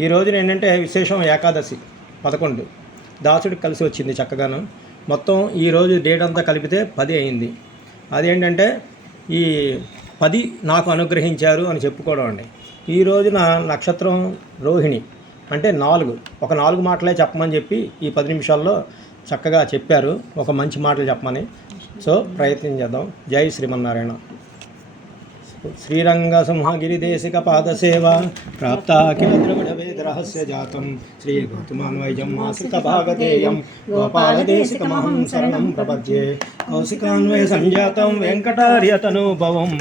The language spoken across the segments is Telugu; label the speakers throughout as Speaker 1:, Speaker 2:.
Speaker 1: ఈ రోజున ఏంటంటే విశేషం ఏకాదశి పదకొండు. దాసుడికి కలిసి వచ్చింది చక్కగాను. మొత్తం ఈరోజు డేట్ అంతా కలిపితే పది అయింది. అదేంటంటే ఈ పది నాకు అనుగ్రహించారు అని చెప్పుకోవడం అండి. ఈ రోజున నక్షత్రం రోహిణి అంటే నాలుగు. ఒక నాలుగు మాటలే చెప్పమని చెప్పి ఈ పది నిమిషాల్లో చక్కగా చెప్పారు. ఒక మంచి మాటలు చెప్పమని. సో ప్రయత్నం చేద్దాం. జై శ్రీమన్నారాయణ. శ్రీరంగ సింహగిరిదేశిక పాదసేవ ప్రాప్తాఖిల ద్రవిడ వేద రహస్య జాతం శ్రీ గౌతమాన్వైజం ఆశ్రిత భాగధేయం గోపాలదేశికమహం శరణం ప్రపద్యే కౌశికాన్వయ సంజాతం వెంకటార్యతనుభవం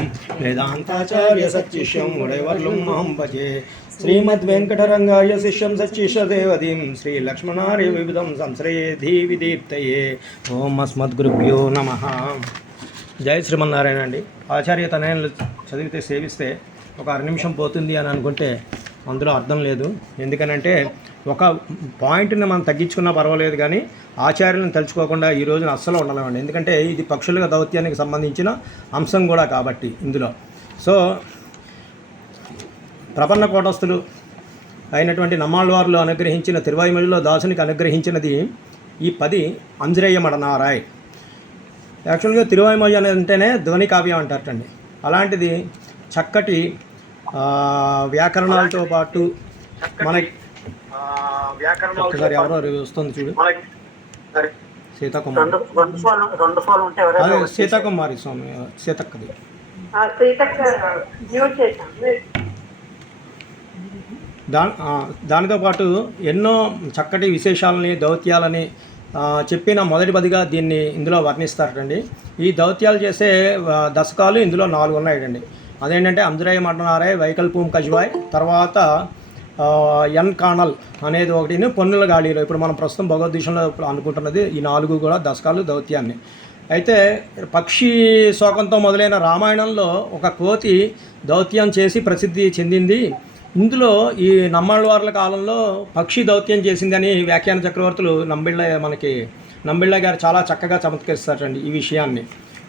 Speaker 1: వేదాంతాచార్య సచ్చిష్యం ఉడైవర్లు మహం భజే శ్రీమద్వెంకటరంగాయ శిష్యం సచ్చిషదేవదీం శ్రీ లక్ష్మణార్య వివిధం ధీవి దీప్తయే ఓం అస్మద్గురుభ్యో నమ జై శ్రీమన్నారాయణ అండి. ఆచార్య తనయనలు చదివితే సేవిస్తే ఒక అర నిమిషం పోతుంది అని అనుకుంటే అందులో అర్థం లేదు. ఎందుకనంటే ఒక పాయింట్ని మనం తగ్గించుకున్నా పర్వాలేదు కానీ ఆచార్యులను తలుచుకోకుండా ఈ రోజున అస్సలు ఉండలేమండి. ఎందుకంటే ఇది పక్షుల దౌత్యానికి సంబంధించిన అంశం కూడా కాబట్టి ఇందులో. సో ప్రపన్న కోటస్థులు అయినటువంటి నమ్మాళ్ళవారులు అనుగ్రహించిన తిరువాయిమలిలో దాసునికి అనుగ్రహించినది ఈ పది అంజరేయ మడనారాయ్ యాక్చువల్గా తిరువాయిమలి అనేది అంటేనే ధ్వని కావ్యం అంటారటండి. అలాంటిది చక్కటి ఆ, వ్యాకరణాలతో పాటు మనకి ఒక్కసారి ఎవరో వస్తుంది చూడు. సీతాకుమారి. అదే సీతాకుమారి స్వామి సీతక్కది. దా దానితో పాటు ఎన్నో చక్కటి విశేషాలని దౌత్యాలని చెప్పిన మొదటి పదిగా దీన్ని ఇందులో వర్ణిస్తారటండి. ఈ దౌత్యాలు చేసే దశకాలు ఇందులో నాలుగు ఉన్నాయండి అదేంటంటే అంజరాయ మటనారాయ్ వైకల్పూం కజ్వాయ్ తర్వాత ఎన్ కానల్ అనేది ఒకటిని పొన్నుల గాడిలో ఇప్పుడు మనం ప్రస్తుతం భగవద్గీతలో అనుకుంటున్నది ఈ నాలుగు కూడా దశకాలు దౌత్యాన్ని. అయితే పక్షి శోకంతో మొదలైన రామాయణంలో ఒక కోతి దౌత్యం చేసి ప్రసిద్ధి చెందింది ఇందులో ఈ నమ్మళ్ళవార్ల కాలంలో పక్షి దౌత్యం చేసిందని వ్యాఖ్యాన చక్రవర్తులు నంబిళ్ళ మనకి నంబిళ్ళ గారు చాలా చక్కగా చమత్కరిస్తారండి ఈ విషయాన్ని.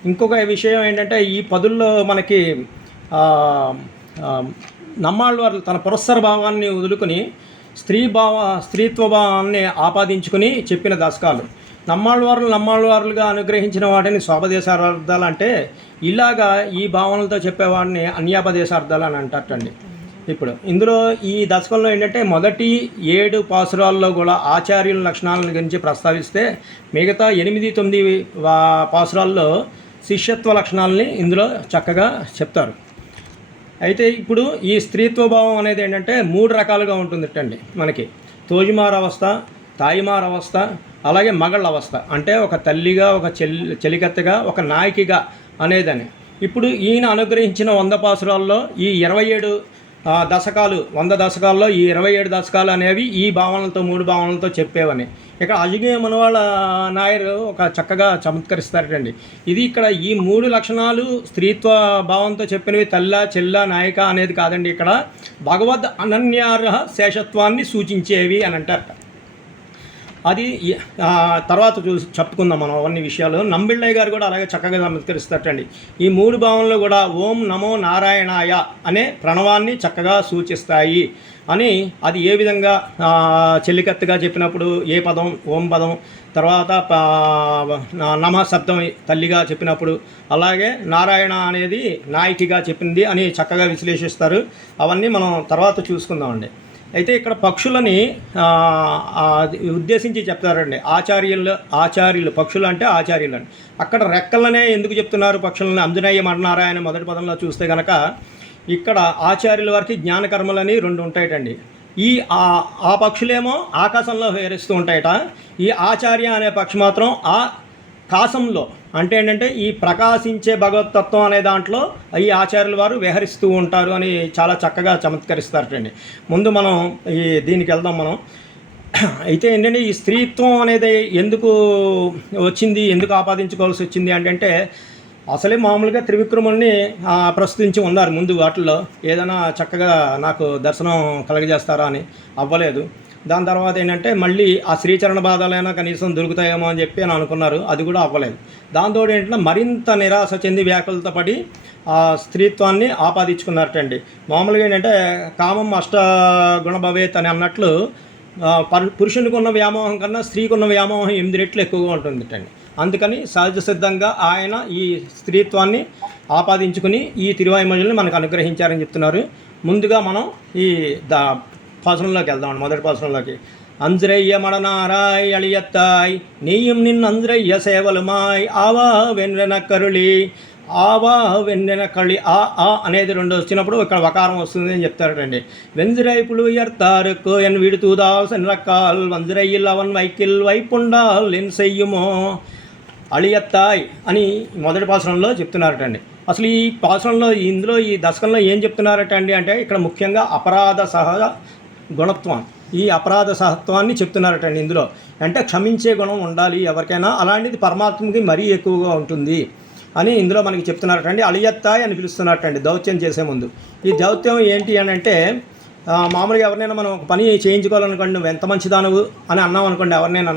Speaker 1: ఇంకొక విషయం ఏంటంటే ఈ పదుల్లో మనకి నమ్మాళ్ళవార్లు తన పురస్సర భావాన్ని వదులుకొని స్త్రీ భావ స్త్రీత్వ భావాన్ని ఆపాదించుకుని చెప్పిన దశకాలు. నమ్మాళ్ళవారులు నమ్మాళ్ళవారులుగా అనుగ్రహించిన వాటిని శోభదేశార్థాలు అంటే ఇలాగా ఈ భావనలతో చెప్పేవాడిని అన్యాపదేశార్థాలు అని అంటారటండి. ఇప్పుడు ఇందులో ఈ దశకంలో ఏంటంటే మొదటి ఏడు పాసురాల్లో కూడా ఆచార్యుల లక్షణాలను గురించి ప్రస్తావిస్తే మిగతా ఎనిమిది తొమ్మిది వా- పాసురాల్లో శిష్యత్వ లక్షణాలని ఇందులో చక్కగా చెప్తారు. అయితే ఇప్పుడు ఈ స్త్రీత్వ భావం అనేది ఏంటంటే మూడు రకాలుగా ఉంటుందిటండి మనకి. తోజిమార్ అవస్థ తాయిమార్ అవస్థ అలాగే మగళ్ళ అవస్థ. అంటే ఒక తల్లిగా ఒక చెల్లి చెలికత్తగా ఒక నాయకిగా అనేదని ఇప్పుడు ఈయన అనుగ్రహించిన వంద పాసురాల్లో ఈ ఇరవై ఏడు దశకాలు వంద దశకాల్లో ఈ ఇరవై ఏడు దశకాలు అనేవి ఈ భావనలతో మూడు భావనలతో చెప్పేవని. ఇక్కడ అజగే మనవాళ్ళ నాయరు ఒక చక్కగా చమత్కరిస్తారటండి. ఇది ఇక్కడ ఈ మూడు లక్షణాలు స్త్రీత్వ భావంతో చెప్పినవి తల్ల చెల్ల నాయక అనేది కాదండి ఇక్కడ. భగవద్ అనన్యార్హ శేషత్వాన్ని సూచించేవి అని అంటారట. అది తర్వాత చూసి చెప్పుకుందాం మనం అవన్నీ విషయాలు. నంబిళ్ళయ్య గారు కూడా అలాగే చక్కగా నమస్కరిస్తారండి ఈ మూడు భావనలు కూడా ఓం నమో నారాయణాయ అనే ప్రణవాన్ని చక్కగా సూచిస్తాయి అని అది ఏ విధంగా చెల్లికత్తుగా చెప్పినప్పుడు ఏ పదం ఓం పదం తర్వాత నమ శబ్దం తల్లిగా చెప్పినప్పుడు అలాగే నారాయణ అనేది నాయకిగా చెప్పింది అని చక్కగా విశ్లేషిస్తారు. అవన్నీ మనం తర్వాత చూసుకుందామండి. అయితే ఇక్కడ పక్షులని ఉద్దేశించి చెప్తారండి ఆచార్యులు ఆచార్యులు పక్షులు అంటే ఆచార్యులు అని అక్కడ రెక్కలనే ఎందుకు చెప్తున్నారు పక్షులని? అంజనేయ మరణారాయణ మొదటి పదంలో చూస్తే కనుక ఇక్కడ ఆచార్యుల వారికి జ్ఞానకర్మలని రెండు ఉంటాయటండి. ఈ ఆ ఆ పక్షులేమో ఆకాశంలో హేరిస్తూ ఉంటాయట. ఈ ఆచార్య అనే పక్షి మాత్రం ఆ కాశంలో అంటే ఏంటంటే ఈ ప్రకాశించే భగవతత్వం అనే దాంట్లో ఈ ఆచార్యుల వారు విహరిస్తూ ఉంటారు అని చాలా చక్కగా చమత్కరిస్తారటండి. ముందు మనం ఈ దీనికి వెళ్దాం మనం. అయితే ఏంటంటే ఈ స్త్రీత్వం అనేది ఎందుకు వచ్చింది ఎందుకు ఆపాదించుకోవాల్సి వచ్చింది అంటే అసలే మామూలుగా త్రివిక్రముని ప్రస్తుతించి ఉన్నారు ముందు వాటిల్లో. ఏదైనా చక్కగా నాకు దర్శనం కలగజేస్తారా అని అవ్వలేదు. దాని తర్వాత ఏంటంటే మళ్ళీ ఆ శ్రీచరణ బాధలైనా కనీసం దొరుకుతాయేమో అని చెప్పి అని అనుకున్నారు. అది కూడా అవ్వలేదు. దాంతో ఏంటంటే మరింత నిరాశ చెంది వ్యాకులత పడి ఆ స్త్రీత్వాన్ని ఆపాదించుకున్నారటండి. మామూలుగా ఏంటంటే కామం అష్ట గుణభవేత్ అని అన్నట్లు పరు- పురుషునికి ఉన్న వ్యామోహం కన్నా స్త్రీకి ఉన్న వ్యామోహం ఎనిమిది రెట్లు ఎక్కువగా ఉంటుందిటండి. అందుకని సహజ సిద్ధంగా ఆయన ఈ స్త్రీత్వాన్ని ఆపాదించుకుని ఈ తిరువాయుమజుల్ని మనకు అనుగ్రహించారని చెప్తున్నారు. ముందుగా మనం ఈ దా పాసనంలోకి వెళ్దాం మొదటి పాసనంలోకి. అంజ్రయ్య మడనారాయ్ అళియత్తాయ్ నీయం నిన్ అంజ్రయ్య సేవలుమాయ్ ఆవా వెన్నెన కరుళి ఆవా వెన్నెన కళి ఆ ఆ అనేది రెండు వచ్చినప్పుడు ఇక్కడ వకారం వస్తుంది అని చెప్తారటండి. వెంజిరైపులు ఎర్తారుకు ఎన్ విడుతూదాల్ రకాల్ వంజిరయ్యిల్ అవన్ వైకిల్ వైపుండాల్ ఎన్ సెయ్యుమో అళియత్తాయ్ అని మొదటి పాసనంలో చెప్తున్నారటండి. అసలు ఈ పాసనంలో ఇందులో ఈ దశకంలో ఏం చెప్తున్నారట అండి అంటే ఇక్కడ ముఖ్యంగా అపరాధ సహజ గుణత్వం ఈ అపరాధ సహత్వాన్ని చెప్తున్నారటండి ఇందులో. అంటే క్షమించే గుణం ఉండాలి ఎవరికైనా అలాంటిది పరమాత్మకి మరీ ఎక్కువగా ఉంటుంది అని ఇందులో మనకి చెప్తున్నారటండి. అలియత్తాయి అని పిలుస్తున్నారటండి దౌత్యం చేసే ముందు. ఈ దౌత్యం ఏంటి అని అంటే మామూలుగా ఎవరినైనా మనం ఒక పని చేయించుకోవాలనుకోండి నువ్వు ఎంత మంచిదానవు అని అన్నాం అనుకోండి ఎవరినైనా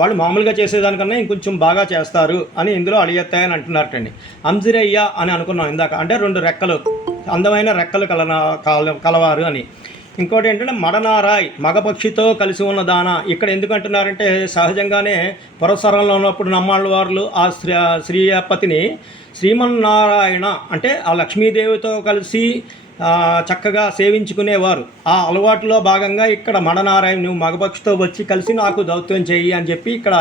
Speaker 1: వాళ్ళు మామూలుగా చేసేదానికన్నా ఇంకొంచెం బాగా చేస్తారు అని ఇందులో అడిగేస్తాయి అని అంటున్నారటండి. అంజిరయ్య అని అనుకున్నాం ఇందాక అంటే రెండు రెక్కలు అందమైన రెక్కలు కల కల కలవారు అని. ఇంకోటి ఏంటంటే మడనారాయ్ మగపక్షితో కలిసి ఉన్న దాన. ఇక్కడ ఎందుకు అంటున్నారంటే సహజంగానే పురస్సరంలో ఉన్నప్పుడు నమ్మాళ్ళ వారు ఆ శ్రీ శ్రీపతిని శ్రీమన్నారాయణ అంటే ఆ లక్ష్మీదేవితో కలిసి చక్కగా సేవించుకునేవారు. ఆ అలవాటులో భాగంగా ఇక్కడ మడనారాయణ నువ్వు మగపక్షితో వచ్చి కలిసి నాకు దౌత్యం చెయ్యి అని చెప్పి ఇక్కడ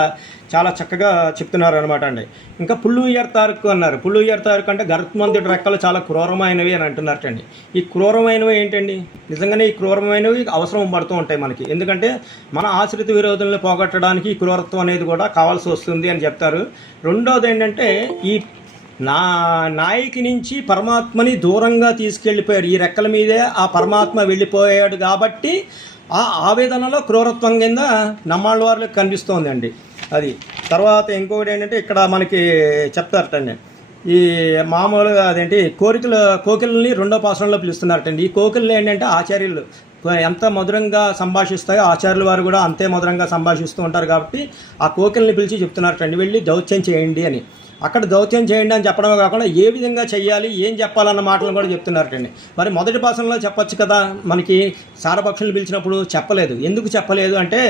Speaker 1: చాలా చక్కగా చెప్తున్నారు అనమాట అండి. ఇంకా పుల్లుయ్యర్ తారుకు అన్నారు. పుల్లుయ్యర్ తారుకు అంటే గరుత్మంతుడి రెక్కలు చాలా క్రూరమైనవి అని అంటున్నారటండి. ఈ క్రూరమైనవి ఏంటండి? నిజంగానే ఈ క్రూరమైనవి అవసరం పడుతూ ఉంటాయి మనకి. ఎందుకంటే మన ఆశ్రిత విరోధులను పోగొట్టడానికి ఈ క్రూరత్వం అనేది కూడా కావాల్సి వస్తుంది అని చెప్తారు. రెండోది ఏంటంటే ఈ నా నాయకి నుంచి పరమాత్మని దూరంగా తీసుకెళ్ళిపోయాడు. ఈ రెక్కల మీదే ఆ పరమాత్మ వెళ్ళిపోయాడు కాబట్టి ఆ ఆవేదనలో క్రూరత్వం కింద నమ్మాళ్ళ వారికి కనిపిస్తోందండి. అది తర్వాత ఇంకొకటి ఏంటంటే ఇక్కడ మనకి చెప్తారటండి. ఈ మామూలుగా అదేంటి కోరికల కోకిలని రెండో పాసంలో పిలుస్తున్నారటండి. ఈ కోకిళ్ళు ఏంటంటే ఆచార్యులు. ఎంత మధురంగా సంభాషిస్తాయో ఆచార్యుల వారు కూడా అంతే మధురంగా సంభాషిస్తూ ఉంటారు కాబట్టి ఆ కోకిల్ని పిలిచి చెప్తున్నారటండి. వెళ్ళి దౌత్యం చేయండి అని. అక్కడ దౌత్యం చేయండి అని చెప్పడమే కాకుండా ఏ విధంగా చేయాలి ఏం చెప్పాలన్న మాటలు కూడా చెప్తున్నారటండి మరి మొదటి పాసంలో చెప్పొచ్చు కదా మనకి సారపక్షులు పిలిచినప్పుడు చెప్పలేదు. ఎందుకు చెప్పలేదు అంటే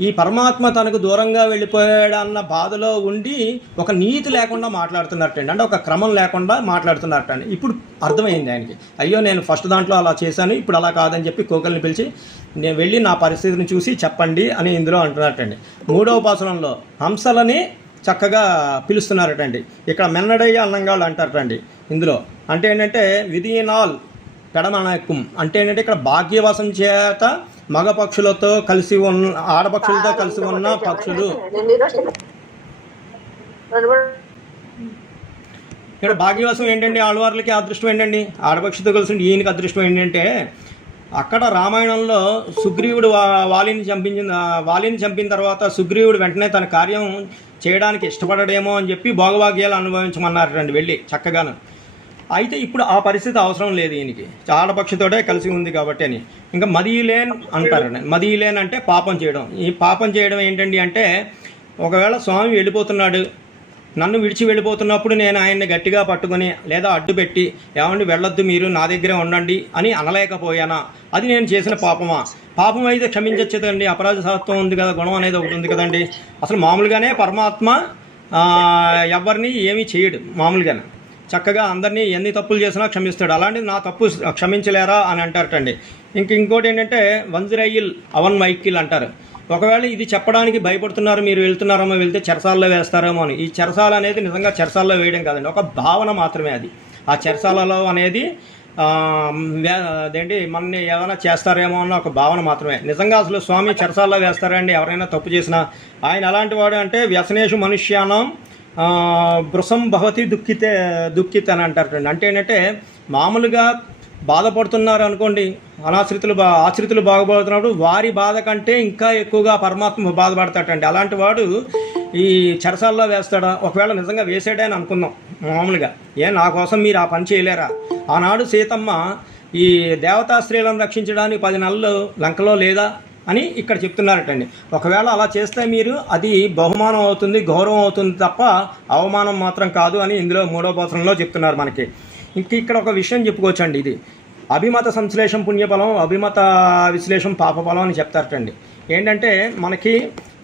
Speaker 1: ఈ పరమాత్మ తనకు దూరంగా వెళ్ళిపోయాడన్న బాధలో ఉండి ఒక నీతి లేకుండా మాట్లాడుతున్నట్టండి అంటే ఒక క్రమం లేకుండా మాట్లాడుతున్నట్టండి ఇప్పుడు అర్థమైంది ఆయనకి. అయ్యో నేను ఫస్ట్ దాంట్లో అలా చేశాను ఇప్పుడు అలా కాదని చెప్పి కోకల్ని పిలిచి నేను వెళ్ళి నా పరిస్థితిని చూసి చెప్పండి అని ఇందులో అంటున్నట్టండి మూడవ పాసనంలో హంసలని చక్కగా పిలుస్తున్నారటండి. ఇక్కడ మెన్నడయ్య అన్నంగాళ్ళు అంటారటండి. ఇందులో అంటే ఏంటంటే విధీనాల్ పెడమనకం. అంటే ఏంటంటే ఇక్కడ భాగ్యవాసం చేత మగ పక్షులతో కలిసి ఉన్న ఆడపక్షులతో కలిసి ఉన్న పక్షులు. ఇక్కడ భాగ్యవాసం ఏంటండి? ఆడవార్లకి అదృష్టం ఏంటండి? ఆడపక్షితో కలిసి ఈయనకి అదృష్టం ఏంటంటే అక్కడ రామాయణంలో సుగ్రీవుడు వాలిని చంపించిన వాలిని చంపిన తర్వాత సుగ్రీవుడు వెంటనే తన కార్యం చేయడానికి ఇష్టపడడేమో అని చెప్పి భోగభాగ్యాలు అనుభవించమన్నారండి వెళ్ళి చక్కగాను. అయితే ఇప్పుడు ఆ పరిస్థితి అవసరం లేదు ఈయనకి. ఆడపక్షితోటే కలిసి ఉంది కాబట్టి అని. ఇంకా మదీలేన్ అంటారండి మదీలేన్ అంటే పాపం చేయడం. ఈ పాపం చేయడం ఏంటండి అంటే ఒకవేళ స్వామి వెళ్ళిపోతున్నాడు నన్ను విడిచి వెళ్ళిపోతున్నప్పుడు నేను ఆయన్ని గట్టిగా పట్టుకొని లేదా అడ్డు పెట్టి ఏమండి వెళ్ళొద్దు మీరు నా దగ్గరే ఉండండి అని అనలేకపోయానా? అది నేను చేసిన పాపమా? పాపం అయితే క్షమించచ్చు కదండి. అపరాధ సహత్వం ఉంది కదా గుణం అనేది ఒకటి ఉంది కదండి. అసలు మామూలుగానే పరమాత్మ ఎవరిని ఏమీ చేయడు మామూలుగానే. చక్కగా అందరినీ ఎన్ని తప్పులు చేసినా క్షమిస్తాడు. అలాంటిది నా తప్పు క్షమించలేరా అని అంటారటండి. ఇంక ఇంకోటి ఏంటంటే వంజరయ్యిల్ అవన్ మైకిల్ అంటారు. ఒకవేళ ఇది చెప్పడానికి భయపడుతున్నారు మీరు వెళ్తున్నారేమో వెళ్తే చెరసాల్లో వేస్తారేమో అని. ఈ చెరసాల అనేది నిజంగా చెరసాల్లో వేయడం కాదండి. ఒక భావన మాత్రమే అది. ఆ చెరసాలలో అనేది అదేంటి మనని ఏదైనా చేస్తారేమో అన్న ఒక భావన మాత్రమే. నిజంగా అసలు స్వామి చెరసాల్లో వేస్తారండి ఎవరైనా తప్పు చేసినా. ఆయన అలాంటి వాడు అంటే వ్యసనేషు మనుష్యానం బృసం భృసం భవతి దుఃఖితే దుఃఖిత్ అని అంటారు అంటే ఏంటంటే మామూలుగా బాధపడుతున్నారు అనుకోండి అనాశ్రితులు బా ఆశ్రితులు బాగుపడుతున్నప్పుడు వారి బాధ కంటే ఇంకా ఎక్కువగా పరమాత్మ బాధపడతాడండి. అలాంటి వాడు ఈ చెరసాల్లో వేస్తాడా? ఒకవేళ నిజంగా వేసాడే అని అనుకుందాం మామూలుగా. ఏ నా కోసం మీరు ఆ పని చేయలేరా? ఆనాడు సీతమ్మ ఈ దేవతా స్త్రీలను రక్షించడానికి పది నెలలు లంకలో లేదా అని ఇక్కడ చెప్తున్నారటండి. ఒకవేళ అలా చేస్తే మీరు అది బహుమానం అవుతుంది గౌరవం అవుతుంది తప్ప అవమానం మాత్రం కాదు అని ఇందులో మూడో పోసనంలో చెప్తున్నారు మనకి. ఇంక ఇక్కడ ఒక విషయం చెప్పుకోవచ్చండి ఇది. అభిమత సంశ్లేషం పుణ్యఫలం అభిమత విశ్లేషం పాపఫలం అని చెప్తారటండి. ఏంటంటే మనకి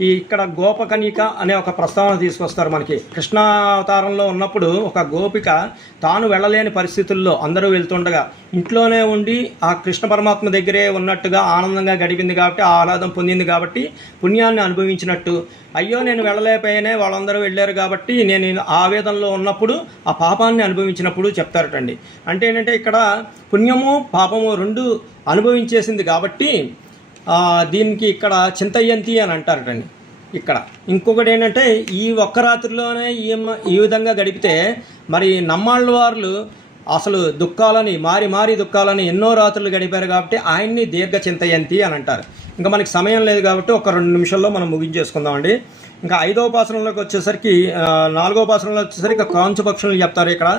Speaker 1: ఈ ఇక్కడ గోపకనిక అనే ఒక ప్రస్తావన తీసుకొస్తారు మనకి. కృష్ణావతారంలో ఉన్నప్పుడు ఒక గోపిక తాను వెళ్ళలేని పరిస్థితుల్లో అందరూ వెళ్తుండగా ఇంట్లోనే ఉండి ఆ కృష్ణ పరమాత్మ దగ్గరే ఉన్నట్టుగా ఆనందంగా గడిపింది కాబట్టి ఆహ్లాదం పొందింది కాబట్టి పుణ్యాన్ని అనుభవించినట్టు. అయ్యో నేను వెళ్ళలేకపోయానే వాళ్ళందరూ వెళ్ళారు కాబట్టి నేను ఆవేదనలో ఉన్నప్పుడు ఆ పాపాన్ని అనుభవించినప్పుడు చెప్తారటండి. అంటే ఏంటంటే ఇక్కడ పుణ్యము పాపము రెండు అనుభవించేసింది కాబట్టి దీనికి ఇక్కడ చింతయంతి అని అంటారటండి ఇక్కడ. ఇంకొకటి ఏంటంటే ఈ ఒక్క రాత్రిలోనే ఈ ఈ విధంగా గడిపితే మరి నమ్మాళ్ళ వారు అసలు దుఃఖాలని మారి మారి దుఃఖాలని ఎన్నో రాత్రులు గడిపారు కాబట్టి ఆయన్ని దీర్ఘ చింతయంతి అని అంటారు. ఇంకా మనకి సమయం లేదు కాబట్టి ఒక రెండు నిమిషాల్లో మనం ముగించేసుకుందామండి. ఇంకా ఐదో పాసనంలోకి వచ్చేసరికి నాలుగో పాసనంలో వచ్చేసరికి కాంచు పక్షులు చెప్తారు ఇక్కడ.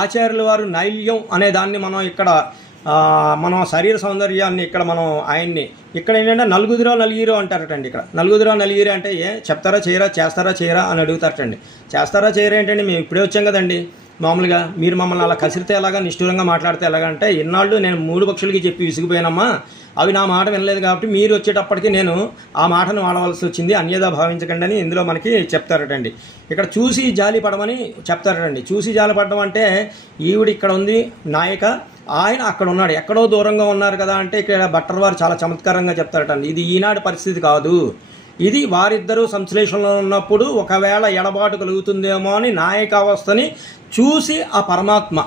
Speaker 1: ఆచార్యుల వారు నైల్యం అనే దాన్ని మనం ఇక్కడ మనం శరీర సౌందర్యాన్ని ఇక్కడ మనం ఆయన్ని ఇక్కడ ఏంటంటే నలుగుదిరో నలుగురు అంటారటండి ఇక్కడ. నలుగుదిరో నలుగురు అంటే ఏ? చెప్తారా చేయరా? చేస్తారా చేయరా అని అడుగుతారటండి. చేస్తారా చేయరా ఏంటండి మేము ఇప్పుడే వచ్చాం కదండి. మామూలుగా మీరు మమ్మల్ని అలా కసిరితే ఎలాగా నిష్ఠూరంగా మాట్లాడితే ఎలాగంటే ఇన్నాళ్ళు నేను మూడు పక్షులకి చెప్పి విసిగిపోయానమ్మా. అవి నా మాట వినలేదు కాబట్టి మీరు వచ్చేటప్పటికి నేను ఆ మాటను వాడవలసి వచ్చింది. అన్యదా భావించకండి అని ఇందులో మనకి చెప్తారటండి. ఇక్కడ చూసి జాలి పడమని చెప్తారటండి. చూసి జాలి పడడం అంటే ఈవిడ ఇక్కడ ఉంది నాయక ఆయన అక్కడ ఉన్నాడు. ఎక్కడో దూరంగా ఉన్నారు కదా అంటే ఇక్కడ బట్టర్ వారు చాలా చమత్కారంగా చెప్తారటండి. ఇది ఈనాటి పరిస్థితి కాదు. ఇది వారిద్దరూ సంశ్లేషణలో ఉన్నప్పుడు ఒకవేళ ఎడబాటు కలుగుతుందేమో అని నాయకావస్థని చూసి ఆ పరమాత్మ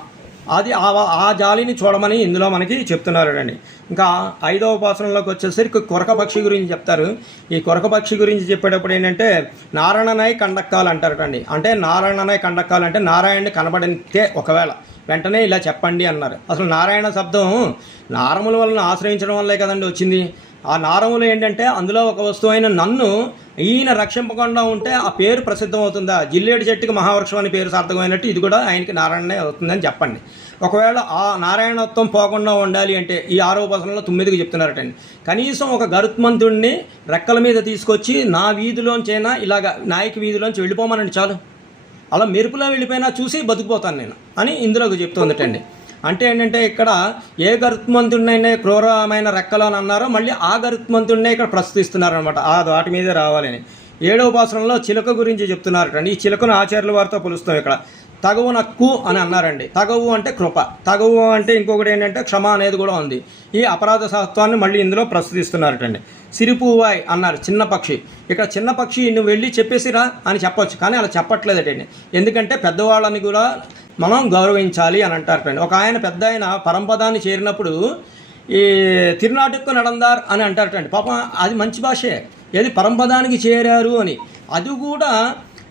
Speaker 1: అది ఆ ఆ జాలిని చూడమని ఇందులో మనకి చెప్తున్నారు అండి ఇంకా ఐదవ ఉపాసనలోకి వచ్చేసరికి కొరక పక్షి గురించి చెప్తారు. ఈ కొరక పక్షి గురించి చెప్పేటప్పుడు ఏంటంటే నారాయణనాయ్ కండక్కాలు అంటారటండి అంటే నారాయణనాయ్ కండక్కాలు అంటే నారాయణని కనబడితే ఒకవేళ వెంటనే ఇలా చెప్పండి అన్నారు. అసలు నారాయణ శబ్దం నారముల వలన ఆశ్రయించడం వల్లే కదండి వచ్చింది. ఆ నారములు ఏంటంటే అందులో ఒక వస్తువు అయిన నన్ను ఈయన రక్షింపకుండా ఉంటే ఆ పేరు ప్రసిద్ధం అవుతుందా జిల్లేడు చెట్టుకి మహావృక్షం అని పేరు సార్థకమైనట్టు ఇది కూడా ఆయనకి నారాయణనే అవుతుందని చెప్పండి. ఒకవేళ ఆ నారాయణత్వం పోకుండా ఉండాలి అంటే ఈ ఆరోపణలో తొమ్మిదికి చెప్తున్నారటండి. కనీసం ఒక గరుత్మంతుడిని రెక్కల మీద తీసుకొచ్చి నా వీధిలోంచైనా ఇలాగ నాయక వీధిలోంచి వెళ్ళిపోమనండి చాలు. అలా మెరుపులో వెళ్ళిపోయినా చూసి బతికిపోతాను నేను అని ఇందులోకి చెప్తుందటండి. అంటే ఏంటంటే ఇక్కడ ఏ గరుత్మంతుడినైనా క్రూరమైన రెక్కలు అని అన్నారో మళ్ళీ ఆ గరుత్మంతుడినే ఇక్కడ ప్రస్తుతిస్తున్నారనమాట ఆ వాటి మీదే రావాలని. ఏడవ పాసనంలో చిలక గురించి చెప్తున్నారటండి. ఈ చిలకను ఆచార్యుల వారితో పిలుస్తాం ఇక్కడ. తగవు నక్కు అని అన్నారండి. తగవు అంటే కృప. తగవు అంటే ఇంకొకటి ఏంటంటే క్షమ అనేది కూడా ఉంది. ఈ అపరాధ సహత్వాన్ని మళ్ళీ ఇందులో ప్రస్తుతిస్తున్నారటండి సిరిపువాయ్ అన్నారు చిన్న పక్షి. ఇక్కడ చిన్న పక్షి నువ్వు వెళ్ళి చెప్పేసిరా అని చెప్పొచ్చు కానీ అలా చెప్పట్లేదటండి ఎందుకంటే పెద్దవాళ్ళని కూడా మనం గౌరవించాలి అని అంటారటండి ఒక ఆయన పెద్ద ఆయన పరంపదాన్ని చేరినప్పుడు ఈ తిరునాటుకు నడందార్ అని అంటారటండి పాపం అది మంచి భాషే. ఏది పరంపదానికి చేరారు అని. అది కూడా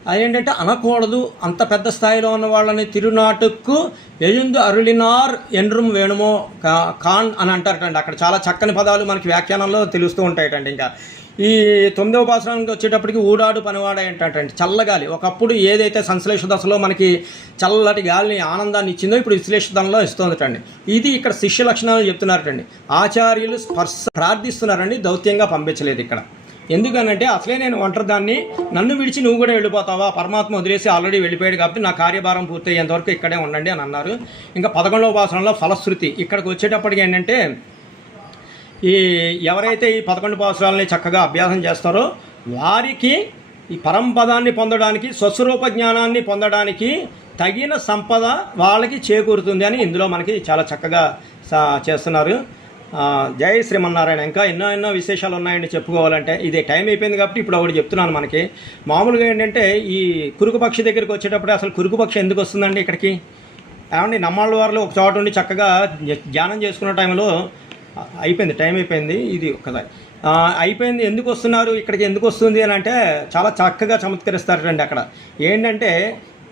Speaker 1: అదేంటంటే అనకూడదు. అంత పెద్ద స్థాయిలో ఉన్న వాళ్ళని తిరునాటుకు ఎయుందు అరుళినార్ ఎన్రుమ్ వేణుమో కా- కాన్ అని అంటారటండి. అక్కడ చాలా చక్కని పదాలు మనకి వ్యాఖ్యానంలో తెలుస్తూ ఉంటాయటండి ఇంకా. ఈ తొమ్మిదవ పాసనానికి వచ్చేటప్పటికి ఊడాడు పనివాడ ఏంటంటే చల్లగాలి. ఒకప్పుడు ఏదైతే సంశ్లేష దశలో మనకి చల్లటి గాలిని ఆనందాన్ని ఇచ్చిందో ఇప్పుడు విశ్లేష దశలో ఇస్తుందటండి. ఇది ఇక్కడ శిష్య లక్షణాలు చెప్తున్నారటండి. ఆచార్యులు స్పర్శ ప్రార్థిస్తున్నారండి. దౌత్యంగా పంపించలేదు ఇక్కడ. ఎందుకనంటే అసలే నేను ఒంటరిదాన్ని. నన్ను విడిచి నువ్వు కూడా వెళ్ళిపోతావా? పరమాత్మ వదిలేసి ఆల్రెడీ వెళ్ళిపోయాడు కాబట్టి నా కార్యభారం పూర్తయ్యేంత వరకు ఇక్కడే ఉండండి అని అన్నారు. ఇంకా పదకొండవ పాసనంలో ఫలశ్రుతి. ఇక్కడికి వచ్చేటప్పటికి ఏంటంటే ఈ ఎవరైతే ఈ పదకొండు పాసురాలని చక్కగా అభ్యాసం చేస్తారో వారికి ఈ పరంపదాన్ని పొందడానికి స్వస్వరూప జ్ఞానాన్ని పొందడానికి తగిన సంపద వాళ్ళకి చేకూరుతుంది అని ఇందులో మనకి చాలా చక్కగా చేస్తున్నారు. జై శ్రీమన్నారాయణ. ఇంకా ఎన్నో ఎన్నో విశేషాలు ఉన్నాయండి చెప్పుకోవాలంటే. ఇది టైం అయిపోయింది కాబట్టి ఇప్పుడు ఒకటి చెప్తున్నాను మనకి. మామూలుగా ఏంటంటే ఈ కురుకు పక్షి దగ్గరికి వచ్చేటప్పుడు అసలు కురుకు పక్షి ఎందుకు వస్తుందండి ఇక్కడికి? ఏమండి నమ్మాళ్ళ వారిలో ఒక చోట ఉండి చక్కగా ధ్యానం చేసుకున్న టైంలో అయిపోయింది టైం అయిపోయింది. ఇది ఒకదా అయిపోయింది ఎందుకు వస్తున్నారు ఇక్కడికి ఎందుకు వస్తుంది అని అంటే చాలా చక్కగా చమత్కరిస్తారండి అక్కడ. ఏంటంటే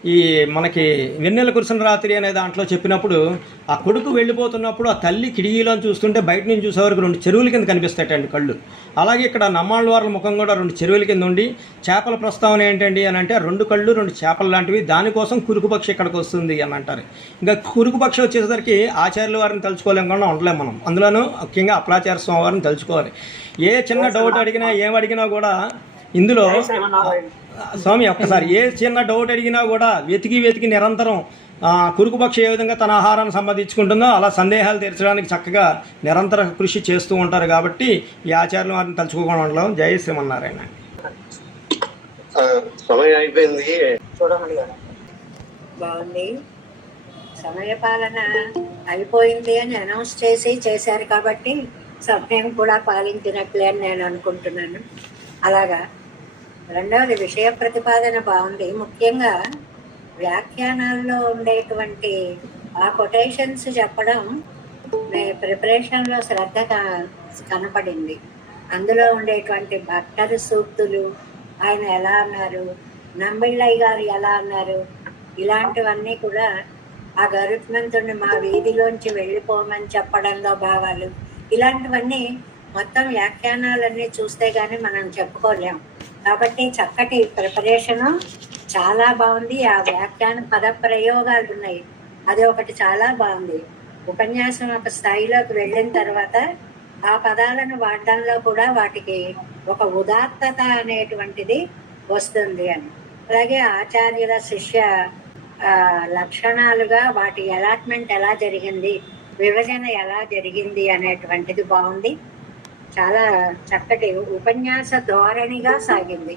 Speaker 1: ఈ మనకి వెన్నెల కురిసిన రాత్రి అనే దాంట్లో చెప్పినప్పుడు ఆ కొడుకు వెళ్ళిపోతున్నప్పుడు ఆ తల్లి కిటికీలో చూస్తుంటే బయట నుంచి చూసే వరకు రెండు చెరువుల కింద కనిపిస్తాయండి కళ్ళు. అలాగే ఇక్కడ నమ్మాళ్ళవార్ల ముఖం కూడా రెండు చెరువుల కింద ఉండి చేపల ప్రస్తావన ఏంటండి అని అంటే రెండు కళ్ళు రెండు చేపలు లాంటివి దానికోసం కురుకు పక్షి ఇక్కడికి వస్తుంది అని అంటారు. ఇంకా కురుకు పక్షి వచ్చేసరికి ఆచార్యుల వారిని తలుచుకోలేము కూడా ఉండలేం మనం. అందులోనూ ముఖ్యంగా అప్లాచార్య స్వామి వారిని తలుచుకోవాలి. ఏ చిన్న డౌట్ అడిగినా ఏం అడిగినా కూడా ఇందులో స్వామి ఒక్కసారి ఏ చిన్న డౌట్ అడిగినా కూడా వెతికి వెతికి నిరంతరం కురుకుపక్షి ఏ విధంగా తన ఆహారాన్ని సంపాదించుకుంటుందో అలా సందేహాలు తీర్చడానికి చక్కగా నిరంతర కృషి చేస్తూ ఉంటారు కాబట్టి ఈ ఆచార్యుల వారిని తలుచుకోకుండా ఉండడం జయ శ్రీమన్నారాయణ.
Speaker 2: సమయం అయిపోయింది.
Speaker 3: బాగుంది. సమయపాలన అయిపోయింది అని అనౌన్స్ చేసి చేశారు కాబట్టి సమయం కూడా పాలించినట్లే అని నేను అనుకుంటున్నాను. అలాగా. రెండవది విషయ ప్రతిపాదన బాగుంది. ముఖ్యంగా వ్యాఖ్యానాల్లో ఉండేటువంటి ఆ కొటేషన్స్ చెప్పడం ప్రిపరేషన్లో శ్రద్ధ క- కనపడింది. అందులో ఉండేటువంటి భక్తరు సూక్తులు ఆయన ఎలా అన్నారు నంబిళ్ళయ్య గారు ఎలా అన్నారు ఇలాంటివన్నీ కూడా ఆ గరుత్మంతుడిని మా వీధిలోంచి వెళ్ళిపోమని చెప్పడంలో భావాలు ఇలాంటివన్నీ మొత్తం వ్యాఖ్యానాలన్నీ చూస్తే కానీ మనం చెప్పుకోలేం. కాబట్టి చక్కటి ప్రిపరేషను చాలా బాగుంది. ఆ వ్యాఖ్యాన పద ప్రయోగాలు ఉన్నాయి అది ఒకటి చాలా బాగుంది. ఉపన్యాసం ఒక స్థాయిలోకి వెళ్ళిన తర్వాత ఆ పదాలను వాడడంలో కూడా వాటికి ఒక ఉదాత్తత అనేటువంటిది వస్తుంది అని. అలాగే ఆచార్యుల శిష్య లక్షణాలుగా వాటి అలాట్మెంట్ ఎలా జరిగింది విభజన ఎలా జరిగింది అనేటువంటిది బాగుంది. చాలా చక్కటి ఉపన్యాస ధోరణిగా సాగింది.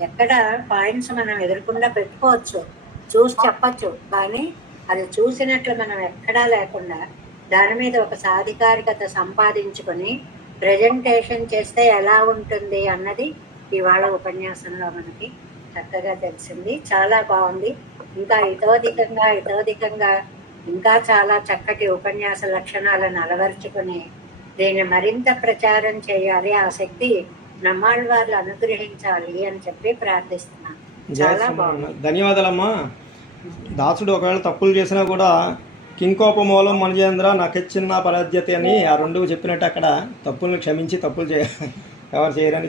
Speaker 3: ఎక్కడ పాయింట్స్ మనం ఎదురకుండా పెట్టుకోవచ్చు చూసి చెప్పచ్చు కానీ అది చూసినట్లు మనం ఎక్కడా లేకుండా దాని మీద ఒక సాధికారికత సంపాదించుకొని ప్రజెంటేషన్ చేస్తే ఎలా ఉంటుంది అన్నది ఇవాళ ఉపన్యాసంలో మనకి చక్కగా తెలిసింది. చాలా బాగుంది. ఇంకా ఇతోధికంగా ఇతోధికంగా ఇంకా చాలా చక్కటి ఉపన్యాస లక్షణాలను అలవర్చుకుని దీన్ని మరింత ప్రచారం చేయాలి. ఆ శక్తి నమ్మాళ్ళ వాళ్ళు అనుగ్రహించాలి అని చెప్పి ప్రార్థిస్తున్నాను చాలా బాగుంది.
Speaker 1: ధన్యవాదాలమ్మా. దాసుడు ఒకవేళ తప్పులు చేసినా కూడా కింకోప మూలం మనజేంద్ర నాకెచ్చిన పరాధ్యత అని ఆ రెండు చెప్పినట్టు అక్కడ తప్పులను క్షమించి తప్పులు చేయ ఎవరు చేయరని